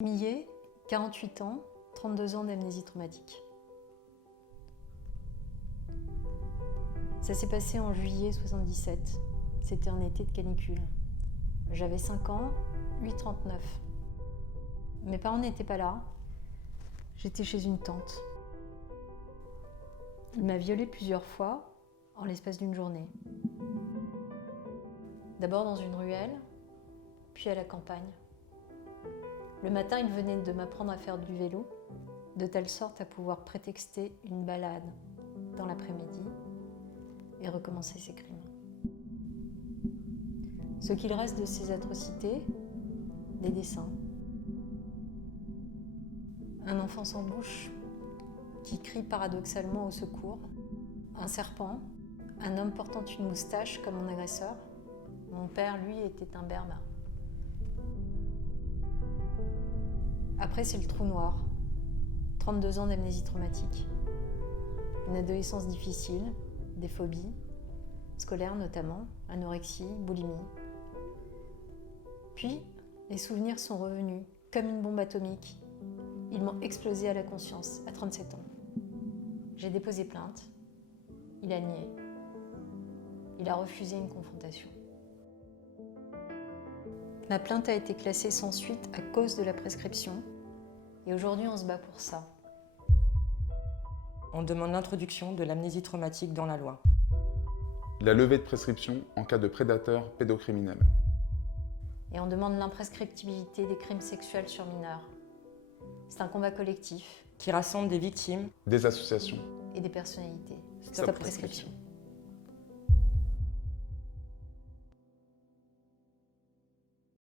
Millet, 48 ans, 32 ans d'amnésie traumatique. Ça s'est passé en juillet 77. C'était un été de canicule. J'avais 5 ans, lui 39. Mes parents n'étaient pas là. J'étais chez une tante. Il m'a violée plusieurs fois en l'espace d'une journée. D'abord dans une ruelle, puis à la campagne. Le matin, il venait de m'apprendre à faire du vélo, de telle sorte à pouvoir prétexter une balade dans l'après-midi et recommencer ses crimes. Ce qu'il reste de ces atrocités, des dessins. Un enfant sans bouche qui crie paradoxalement au secours, un serpent, un homme portant une moustache comme mon agresseur. Mon père, lui, était un berma. Après, c'est le trou noir. 32 ans d'amnésie traumatique. Une adolescence difficile, des phobies, scolaires notamment, anorexie, boulimie. Puis, les souvenirs sont revenus, comme une bombe atomique. Ils m'ont explosé à la conscience, à 37 ans. J'ai déposé plainte. Il a nié. Il a refusé une confrontation. Ma plainte a été classée sans suite à cause de la prescription. Et aujourd'hui, on se bat pour ça. On demande l'introduction de l'amnésie traumatique dans la loi. La levée de prescription en cas de prédateur pédocriminel. Et on demande l'imprescriptibilité des crimes sexuels sur mineurs. C'est un combat collectif Qui rassemble des victimes, Des associations. et des personnalités. Stop prescription.